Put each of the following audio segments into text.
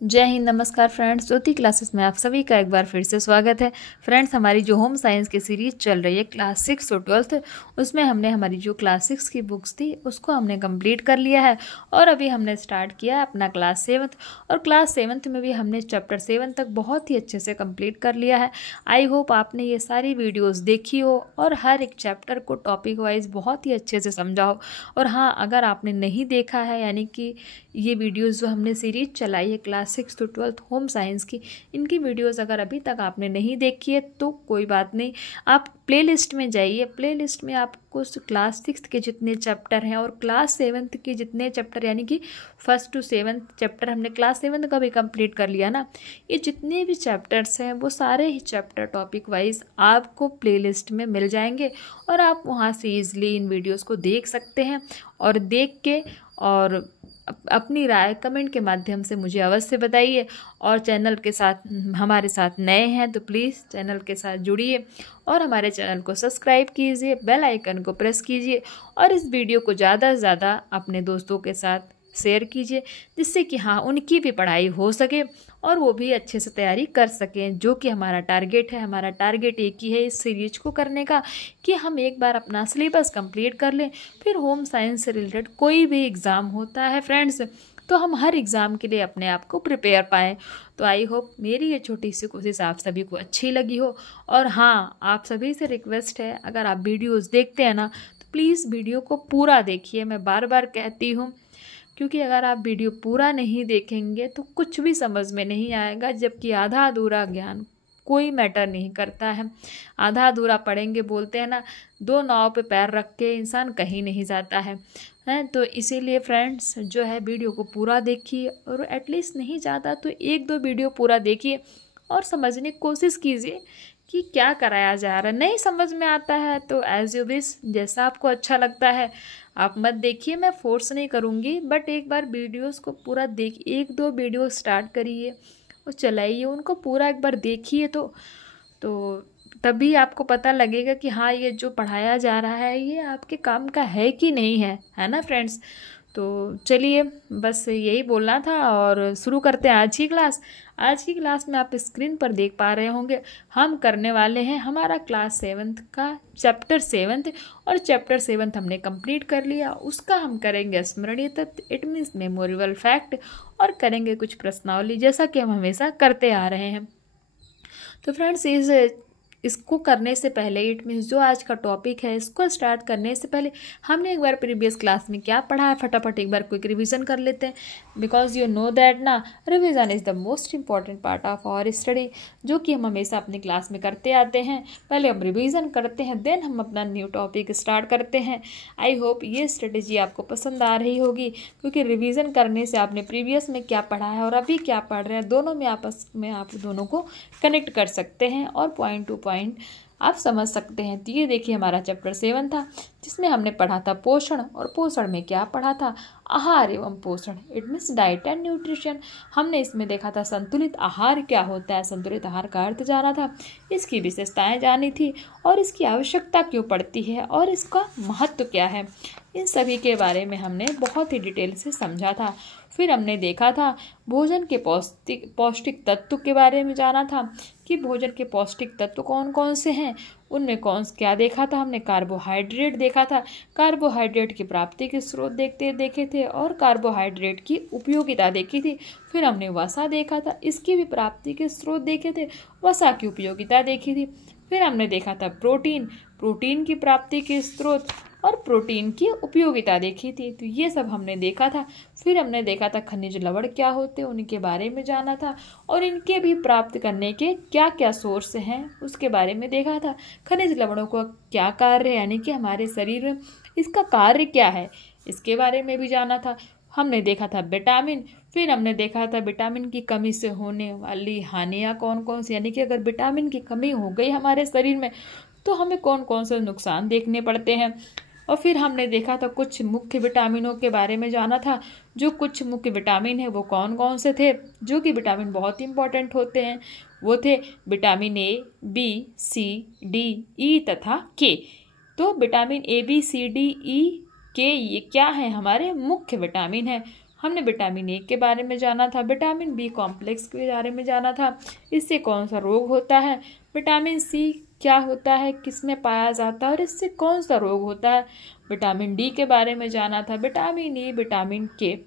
जय हिंद, नमस्कार फ्रेंड्स। ज्योति क्लासेस में आप सभी का एक बार फिर से स्वागत है। फ्रेंड्स, हमारी जो होम साइंस की सीरीज चल रही है क्लास 6 और 12th, उसमें हमने हमारी जो क्लास 6 की बुक्स थी उसको हमने कंप्लीट कर लिया है और अभी हमने स्टार्ट किया है अपना क्लास 7th। और क्लास 7th में भी हमने चैप्टर 7 तक बहुत ही अच्छे से कंप्लीट कर लिया है। आई होप आपने ये सारी वीडियोज़ देखी हो और हर एक चैप्टर को टॉपिक वाइज बहुत ही अच्छे से समझा हो। और हाँ, अगर आपने नहीं देखा है, यानी कि ये वीडियोज़ जो हमने सीरीज चलाई है class 6 to 12th home science की, इनकी वीडियोस अगर अभी तक आपने नहीं देखी है तो कोई बात नहीं, आप प्लेलिस्ट में जाइए। प्लेलिस्ट में आपको क्लास 6 के जितने चैप्टर हैं और क्लास 7th के जितने चैप्टर, यानी कि 1st to 7th चैप्टर हमने क्लास 7th का भी कंप्लीट कर लिया ना, ये जितने भी चैप्टर्स हैं वो सारे ही चैप्टर टॉपिक वाइज आपको प्लेलिस्ट में मिल जाएंगे और आप वहाँ से ईज़िली इन वीडियोज़ को देख सकते हैं। और देख के और अपनी राय कमेंट के माध्यम से मुझे अवश्य बताइए। और चैनल के साथ हमारे साथ नए हैं तो प्लीज़ चैनल के साथ जुड़िए और हमारे चैनल को सब्सक्राइब कीजिए, बेल आइकन को प्रेस कीजिए और इस वीडियो को ज़्यादा से ज़्यादा अपने दोस्तों के साथ शेयर कीजिए, जिससे कि हाँ, उनकी भी पढ़ाई हो सके और वो भी अच्छे से तैयारी कर सकें, जो कि हमारा टारगेट है। हमारा टारगेट एक ही है इस सीरीज को करने का कि हम एक बार अपना सिलेबस कंप्लीट कर लें, फिर होम साइंस से रिलेटेड कोई भी एग्ज़ाम होता है फ्रेंड्स, तो हम हर एग्ज़ाम के लिए अपने आप को प्रिपेयर पाएँ। तो आई होप मेरी ये छोटी सी कोशिश आप सभी को अच्छी लगी हो। और हाँ, आप सभी से रिक्वेस्ट है, अगर आप वीडियोज़ देखते हैं ना तो प्लीज़ वीडियो को पूरा देखिए। मैं बार बार कहती हूँ, क्योंकि अगर आप वीडियो पूरा नहीं देखेंगे तो कुछ भी समझ में नहीं आएगा, जबकि आधा अधूरा ज्ञान कोई मैटर नहीं करता है। आधा अधूरा पढ़ेंगे, बोलते हैं ना, दो नाव पे पैर रख के इंसान कहीं नहीं जाता है। तो इसीलिए फ्रेंड्स जो है, वीडियो को पूरा देखिए और एटलीस्ट नहीं जाता तो एक दो वीडियो पूरा देखिए और समझने की कोशिश कीजिए कि क्या कराया जा रहा है। नहीं समझ में आता है तो एज यू विश, जैसा आपको अच्छा लगता है आप मत देखिए, मैं फोर्स नहीं करूँगी, बट एक बार वीडियोस को पूरा देख, एक दो वीडियो स्टार्ट करिए और चलाइए, उनको पूरा एक बार देखिए तो तभी आपको पता लगेगा कि हाँ, ये जो पढ़ाया जा रहा है ये आपके काम का है कि नहीं है ना फ्रेंड्स। तो चलिए, बस यही बोलना था और शुरू करते हैं आज की क्लास। आज की क्लास में आप स्क्रीन पर देख पा रहे होंगे, हम करने वाले हैं हमारा क्लास 7th का चैप्टर 7th। और चैप्टर 7th हमने कंप्लीट कर लिया, उसका हम करेंगे स्मरणीय तथ्य, इट मीन्स मेमोरेबल फैक्ट, और करेंगे कुछ प्रश्नावली, जैसा कि हम हमेशा करते आ रहे हैं। तो फ्रेंड्स, इसको करने से पहले, इट मीन्स जो आज का टॉपिक है इसको स्टार्ट करने से पहले हमने एक बार प्रीवियस क्लास में क्या पढ़ा है फटाफट एक बार क्विक रिवीजन कर लेते हैं। बिकॉज यू नो दैट ना, revision is the most important part of our study, जो कि हम हमेशा अपनी क्लास में करते आते हैं। पहले हम रिवीजन करते हैं, देन हम अपना न्यू टॉपिक स्टार्ट करते हैं। आई होप ये स्ट्रेटेजी आपको पसंद आ रही होगी, क्योंकि रिवीजन करने से आपने प्रीवियस में क्या पढ़ा है और अभी क्या पढ़ रहे हैं, दोनों में आपस में आप दोनों को कनेक्ट कर सकते हैं और पॉइंट टू पॉइंट आप समझ सकते हैं। तो ये देखिए, हमारा चैप्टर 7 था, जिसमें हमने पढ़ा था पोषण, और पोषण में क्या पढ़ा था, आहार एवं पोषण, it means diet and nutrition. हमने इसमें देखा था संतुलित आहार क्या होता है, संतुलित आहार का अर्थ जाना था, इसकी विशेषताएं जानी थी और इसकी आवश्यकता क्यों पड़ती है और इसका महत्व क्या है, इन सभी के बारे में हमने बहुत ही डिटेल से समझा था। फिर हमने देखा था भोजन के पौष्टिक तत्व के बारे में जाना था कि भोजन के पौष्टिक तत्व कौन कौन से हैं, उनमें कौन क्या देखा था हमने, कार्बोहाइड्रेट देखा था, कार्बोहाइड्रेट की प्राप्ति के स्रोत देखे थे और कार्बोहाइड्रेट की उपयोगिता देखी थी। फिर हमने वसा देखा था, इसकी भी प्राप्ति के स्रोत देखे थे, वसा की उपयोगिता देखी थी। फिर हमने देखा था प्रोटीन की प्राप्ति के स्रोत और प्रोटीन की उपयोगिता देखी थी। तो ये सब हमने देखा था। फिर हमने देखा था खनिज लवण क्या होते हैं, उनके बारे में जाना था और इनके भी प्राप्त करने के क्या क्या सोर्स हैं उसके बारे में देखा था। खनिज लवणों का क्या कार्य है, यानी कि हमारे शरीर में इसका कार्य क्या है, इसके बारे में भी जाना था। हमने देखा था विटामिन, फिर हमने देखा था विटामिन की कमी से होने वाली हानियाँ कौन कौन सी, यानी कि अगर विटामिन की कमी हो गई हमारे शरीर में तो हमें कौन कौन से नुकसान देखने पड़ते हैं। और फिर हमने देखा था कुछ मुख्य विटामिनों के बारे में जाना था, जो कुछ मुख्य विटामिन है वो कौन कौन से थे, जो कि विटामिन बहुत इंपॉर्टेंट होते हैं। वो थे vitamin A, B, C, D, E तथा के। तो vitamin A, B, C, D, E, K ये क्या है, हमारे मुख्य विटामिन है। हमने विटामिन ए के बारे में जाना था, विटामिन बी कॉम्प्लेक्स के बारे में जाना था, इससे कौन सा रोग होता है, विटामिन सी क्या होता है, किस में पाया जाता है और इससे कौन सा रोग होता है, विटामिन डी के बारे में जाना था, विटामिन ई, विटामिन के।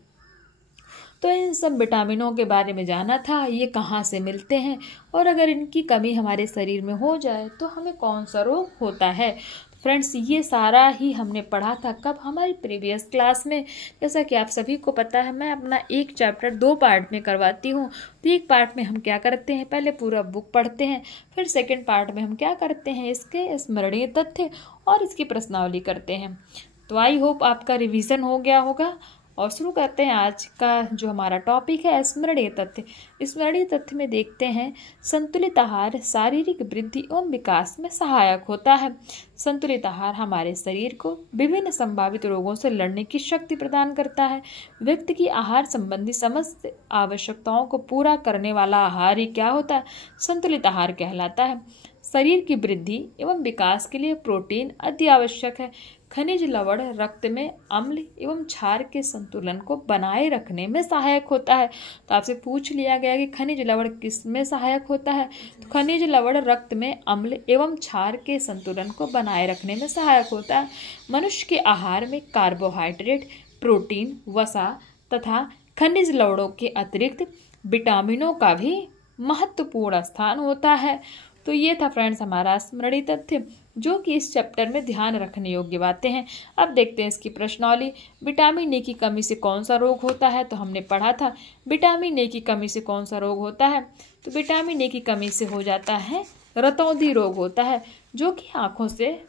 तो इन सब विटामिनों के बारे में जाना था, ये कहाँ से मिलते हैं और अगर इनकी कमी हमारे शरीर में हो जाए तो हमें कौन सा रोग होता है। फ्रेंड्स, ये सारा ही हमने पढ़ा था कब, हमारी प्रीवियस क्लास में। जैसा कि आप सभी को पता है, मैं अपना एक चैप्टर 2 पार्ट में करवाती हूँ। तो एक पार्ट में हम क्या करते हैं, पहले पूरा बुक पढ़ते हैं, फिर सेकंड पार्ट में हम क्या करते हैं, इसके स्मरणीय तथ्य और इसकी प्रश्नावली करते हैं। तो आई होप आपका रिवीजन हो गया होगा और शुरू करते हैं आज का जो हमारा टॉपिक है, स्मरणीय तथ्य। स्मरणीय तथ्य में देखते हैं, संतुलित आहार शारीरिक वृद्धि एवं विकास में सहायक होता है। संतुलित आहार हमारे शरीर को विभिन्न संभावित रोगों से लड़ने की शक्ति प्रदान करता है। व्यक्ति की आहार संबंधी समस्त आवश्यकताओं को पूरा करने वाला आहार ही क्या होता है, संतुलित आहार कहलाता है। शरीर की वृद्धि एवं विकास के लिए प्रोटीन अति आवश्यक है। खनिज लवण रक्त में अम्ल एवं क्षार के संतुलन को बनाए रखने में सहायक होता है। तो आपसे पूछ लिया गया कि खनिज लवण किस में सहायक होता है, तो खनिज लवण रक्त में अम्ल एवं क्षार के संतुलन को बनाए रखने में सहायक होता है। मनुष्य के आहार में कार्बोहाइड्रेट, प्रोटीन, वसा तथा खनिज लवणों के अतिरिक्त विटामिनों का भी महत्वपूर्ण स्थान होता है। तो ये था फ्रेंड्स हमारा स्मरणीय तथ्य, जो कि इस चैप्टर में ध्यान रखने योग्य बातें हैं। अब देखते हैं इसकी प्रश्नावली। विटामिन ए की कमी से कौन सा रोग होता है, तो हमने पढ़ा था विटामिन ए की कमी से कौन सा रोग होता है, तो विटामिन ए की कमी से हो जाता है रतौंधी रोग होता है, जो कि आंखों से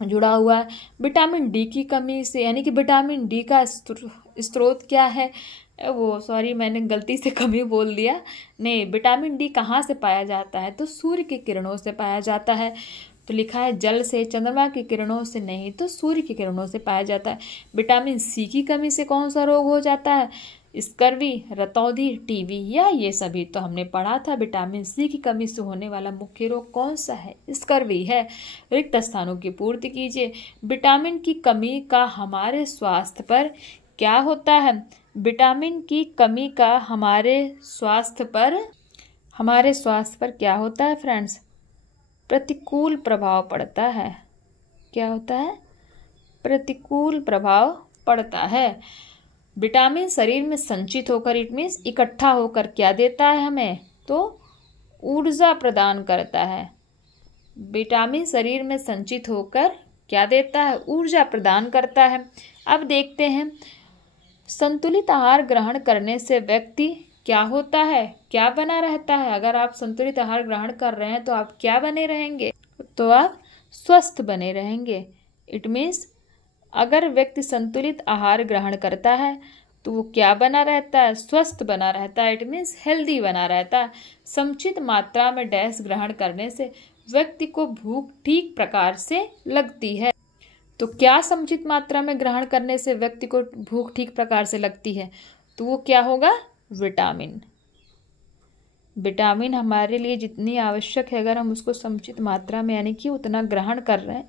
जुड़ा हुआ है। विटामिन डी की कमी से, यानी कि विटामिन डी का स्रोत क्या है, मैंने गलती से कमी बोल दिया, नहीं, विटामिन डी कहाँ से पाया जाता है, तो सूर्य की किरणों से पाया जाता है। तो लिखा है जल से, चंद्रमा की किरणों से नहीं, तो सूर्य की किरणों से पाया जाता है। विटामिन सी की कमी से कौन सा रोग हो जाता है, स्कर्वी, रतौंधी, टीबी या ये सभी। तो हमने पढ़ा था विटामिन सी की कमी से होने वाला मुख्य रोग कौन सा है, स्कर्वी है। रिक्त स्थानों की पूर्ति कीजिए। विटामिन की कमी का हमारे स्वास्थ्य पर क्या होता है, विटामिन की कमी का हमारे स्वास्थ्य पर क्या होता है फ्रेंड्स, प्रतिकूल प्रभाव पड़ता है। क्या होता है, प्रतिकूल प्रभाव पड़ता है। विटामिन शरीर में संचित होकर, इट मीन्स इकट्ठा होकर क्या देता है हमें, तो ऊर्जा प्रदान करता है। विटामिन शरीर में संचित होकर क्या देता है, ऊर्जा प्रदान करता है। अब देखते हैं, संतुलित आहार ग्रहण करने से व्यक्ति क्या होता है, क्या बना रहता है। अगर आप संतुलित आहार ग्रहण कर रहे हैं तो आप क्या बने रहेंगे, तो आप स्वस्थ बने रहेंगे। इट मीन्स अगर व्यक्ति संतुलित आहार ग्रहण करता है तो वो क्या बना रहता है, स्वस्थ बना रहता है। इट मीन्स हेल्दी बना रहता है। समुचित मात्रा में डैश ग्रहण करने से व्यक्ति को भूख ठीक प्रकार से लगती है। तो क्या समुचित मात्रा में ग्रहण करने से व्यक्ति को भूख ठीक प्रकार से लगती है, तो वो क्या होगा, विटामिन। विटामिन हमारे लिए जितनी आवश्यक है, अगर हम उसको समुचित मात्रा में यानी कि उतना ग्रहण कर रहे हैं,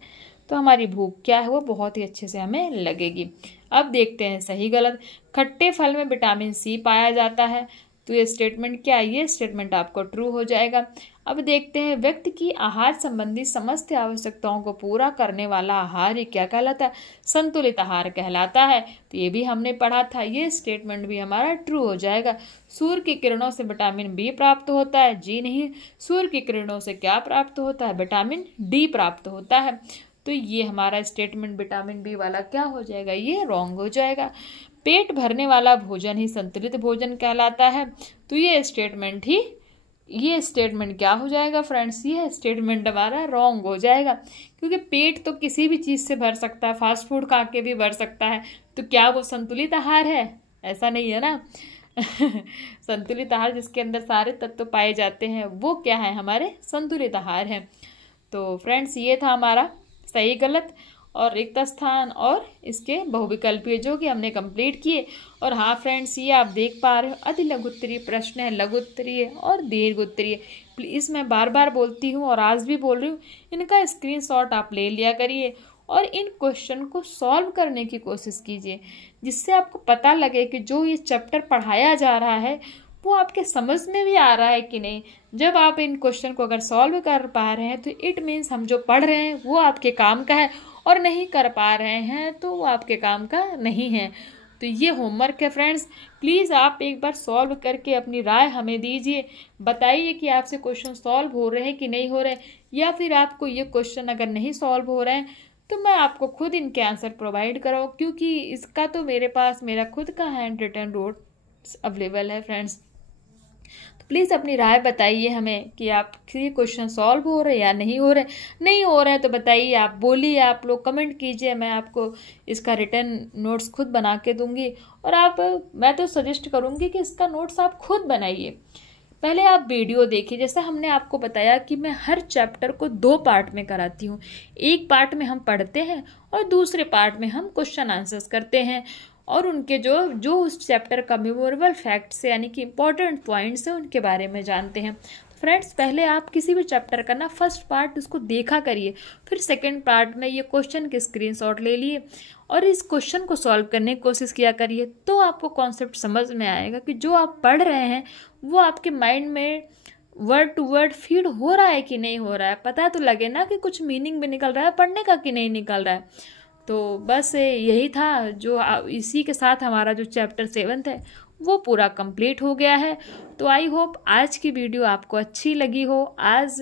तो हमारी भूख क्या है, वो बहुत ही अच्छे से हमें लगेगी। अब देखते हैं सही गलत। खट्टे फल में विटामिन सी पाया जाता है, तो ये स्टेटमेंट क्या है, ये स्टेटमेंट आपको ट्रू हो जाएगा। अब देखते हैं, व्यक्ति की आहार संबंधी समस्त आवश्यकताओं को पूरा करने वाला आहार ये क्या कहलाता है, संतुलित आहार कहलाता है। तो ये भी हमने पढ़ा था, ये स्टेटमेंट भी हमारा ट्रू हो जाएगा। सूर्य की किरणों से विटामिन बी प्राप्त होता है, जी नहीं, सूर्य की किरणों से क्या प्राप्त होता है, विटामिन डी प्राप्त होता है। तो ये हमारा स्टेटमेंट विटामिन बी वाला क्या हो जाएगा, ये रॉन्ग हो जाएगा। पेट भरने वाला भोजन ही संतुलित भोजन कहलाता है, तो ये स्टेटमेंट क्या हो जाएगा फ्रेंड्स, ये स्टेटमेंट हमारा रॉन्ग हो जाएगा। क्योंकि पेट तो किसी भी चीज़ से भर सकता है, फास्ट फूड खा के भी भर सकता है, तो क्या वो संतुलित आहार है, ऐसा नहीं है ना। संतुलित आहार जिसके अंदर सारे तत्व पाए जाते हैं वो क्या है, हमारे संतुलित आहार है। तो फ्रेंड्स, ये था हमारा सही गलत और रिक्त स्थान और इसके बहुविकल्पीय जो कि हमने कंप्लीट किए। और हाँ फ्रेंड्स, ये आप देख पा रहे हो अति लघु उत्तरीय प्रश्न है, लघु उत्तरीय और दीर्घ उत्तरीय। प्लीज़ मैं बार बार बोलती हूँ और आज भी बोल रही हूँ, इनका स्क्रीनशॉट आप ले लिया करिए और इन क्वेश्चन को सॉल्व करने की कोशिश कीजिए, जिससे आपको पता लगे कि जो ये चैप्टर पढ़ाया जा रहा है वो आपके समझ में भी आ रहा है कि नहीं। जब आप इन क्वेश्चन को अगर सॉल्व कर पा रहे हैं तो इट मीन्स हम जो पढ़ रहे हैं वो आपके काम का है, और नहीं कर पा रहे हैं तो वो आपके काम का नहीं है। तो ये होमवर्क है फ्रेंड्स, प्लीज़ आप एक बार सॉल्व करके अपनी राय हमें दीजिए। बताइए कि आपसे क्वेश्चन सॉल्व हो रहे हैं कि नहीं हो रहे, या फिर आपको ये क्वेश्चन अगर नहीं सॉल्व हो रहे हैं तो मैं आपको खुद इनके आंसर प्रोवाइड कराऊँ, क्योंकि इसका तो मेरे पास मेरा खुद का हैंड रिटन नोट्स अवेलेबल है फ्रेंड्स। तो प्लीज़ अपनी राय बताइए हमें कि आपके ये क्वेश्चन सॉल्व हो रहे या नहीं हो रहे। नहीं हो रहे हैं तो बताइए, आप बोलिए, आप लोग कमेंट कीजिए, मैं आपको इसका रिटन नोट्स खुद बना के दूंगी। और मैं तो सजेस्ट करूंगी कि इसका नोट्स आप खुद बनाइए। पहले आप वीडियो देखिए, जैसे हमने आपको बताया कि मैं हर चैप्टर को 2 पार्ट में कराती हूँ। एक पार्ट में हम पढ़ते हैं और दूसरे पार्ट में हम क्वेश्चन आंसर्स करते हैं, और उनके जो उस चैप्टर का मेमोरेबल फैक्ट्स है, यानी कि इंपॉर्टेंट पॉइंट्स है, उनके बारे में जानते हैं। फ्रेंड्स, पहले आप किसी भी चैप्टर का ना फर्स्ट पार्ट उसको देखा करिए, फिर सेकंड पार्ट में ये क्वेश्चन के स्क्रीनशॉट ले लिए और इस क्वेश्चन को सॉल्व करने की कोशिश किया करिए। तो आपको कॉन्सेप्ट समझ में आएगा कि जो आप पढ़ रहे हैं वो आपके माइंड में वर्ड टू वर्ड फीड हो रहा है कि नहीं हो रहा है। पता तो लगे ना कि कुछ मीनिंग भी निकल रहा है पढ़ने का कि नहीं निकल रहा है। तो बस यही था, जो इसी के साथ हमारा जो चैप्टर 7 है वो पूरा कंप्लीट हो गया है। तो आई होप आज की वीडियो आपको अच्छी लगी हो। आज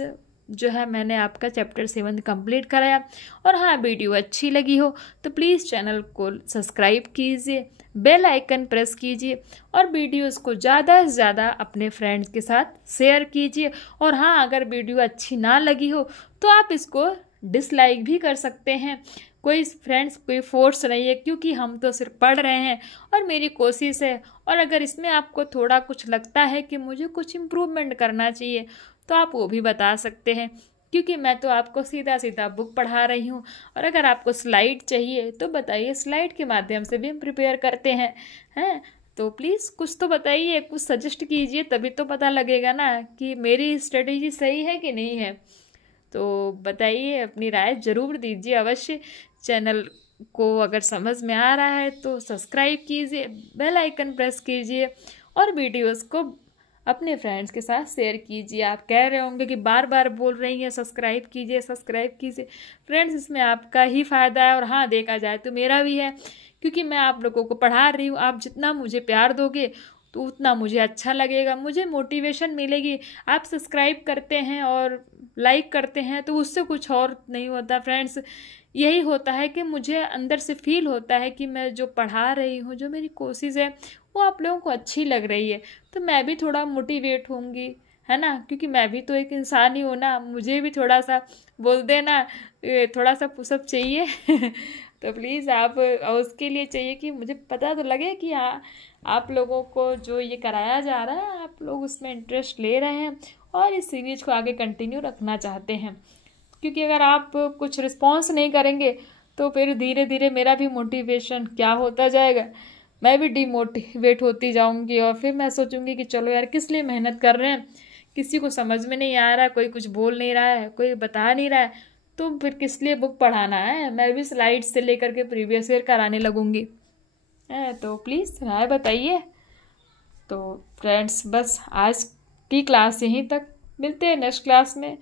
जो है मैंने आपका चैप्टर 7 कंप्लीट कराया, और हाँ वीडियो अच्छी लगी हो तो प्लीज़ चैनल को सब्सक्राइब कीजिए, बेल आइकन प्रेस कीजिए, और वीडियोस को ज़्यादा से ज़्यादा अपने फ्रेंड्स के साथ शेयर कीजिए। और हाँ, अगर वीडियो अच्छी ना लगी हो तो आप इसको डिसलाइक भी कर सकते हैं। कोई फ्रेंड्स कोई फोर्स नहीं है, क्योंकि हम तो सिर्फ पढ़ रहे हैं और मेरी कोशिश है। और अगर इसमें आपको थोड़ा कुछ लगता है कि मुझे कुछ इम्प्रूवमेंट करना चाहिए तो आप वो भी बता सकते हैं, क्योंकि मैं तो आपको सीधा सीधा बुक पढ़ा रही हूँ। और अगर आपको स्लाइड चाहिए तो बताइए, स्लाइड के माध्यम से भी हम प्रिपेयर करते हैं। तो प्लीज़ कुछ तो बताइए, कुछ सजेस्ट कीजिए, तभी तो पता लगेगा ना कि मेरी स्ट्रेटेजी सही है कि नहीं है। तो बताइए, अपनी राय ज़रूर दीजिए अवश्य। चैनल को अगर समझ में आ रहा है तो सब्सक्राइब कीजिए, बेल आइकन प्रेस कीजिए, और वीडियोस को अपने फ्रेंड्स के साथ शेयर कीजिए। आप कह रहे होंगे कि बार बार बोल रही हैं सब्सक्राइब कीजिए सब्सक्राइब कीजिए। फ्रेंड्स, इसमें आपका ही फ़ायदा है, और हाँ देखा जाए तो मेरा भी है, क्योंकि मैं आप लोगों को पढ़ा रही हूँ। आप जितना मुझे प्यार दोगे तो उतना मुझे अच्छा लगेगा, मुझे मोटिवेशन मिलेगी। आप सब्सक्राइब करते हैं और लाइक करते हैं तो उससे कुछ और नहीं होता फ्रेंड्स। यही होता है कि मुझे अंदर से फील होता है कि मैं जो पढ़ा रही हूँ, जो मेरी कोशिश है वो आप लोगों को अच्छी लग रही है, तो मैं भी थोड़ा मोटिवेट होंगी, है ना। क्योंकि मैं भी तो एक इंसान ही हूँ ना, मुझे भी थोड़ा सा बोल देना, थोड़ा सा पुशअप चाहिए तो प्लीज़ आप, उसके लिए चाहिए कि मुझे पता तो लगे कि हाँ आप लोगों को जो ये कराया जा रहा है आप लोग उसमें इंटरेस्ट ले रहे हैं और इस सीरीज को आगे कंटिन्यू रखना चाहते हैं। क्योंकि अगर आप कुछ रिस्पॉन्स नहीं करेंगे तो फिर धीरे धीरे मेरा भी मोटिवेशन क्या होता जाएगा, मैं भी डिमोटिवेट होती जाऊंगी, और फिर मैं सोचूंगी कि चलो यार किस लिए मेहनत कर रहे हैं, किसी को समझ में नहीं आ रहा है, कोई कुछ बोल नहीं रहा है, कोई बता नहीं रहा है, तो फिर किस लिए बुक पढ़ाना है। मैं भी स्लाइड से लेकर के प्रीवियस ईयर कराने लगूंगी। तो प्लीज़ राय बताइए। तो फ्रेंड्स, बस आज की क्लास यहीं तक, मिलते हैं नेक्स्ट क्लास में।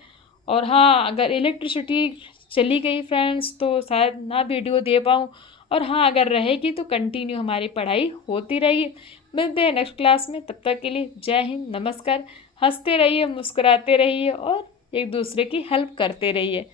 और हाँ, अगर इलेक्ट्रिसिटी चली गई फ्रेंड्स तो शायद ना वीडियो दे पाऊँ, और हाँ अगर रहेगी तो कंटिन्यू हमारी पढ़ाई होती रहेगी। मिलते हैं नेक्स्ट क्लास में, तब तक के लिए जय हिंद, नमस्कार। हंसते रहिए, मुस्कुराते रहिए और एक दूसरे की हेल्प करते रहिए।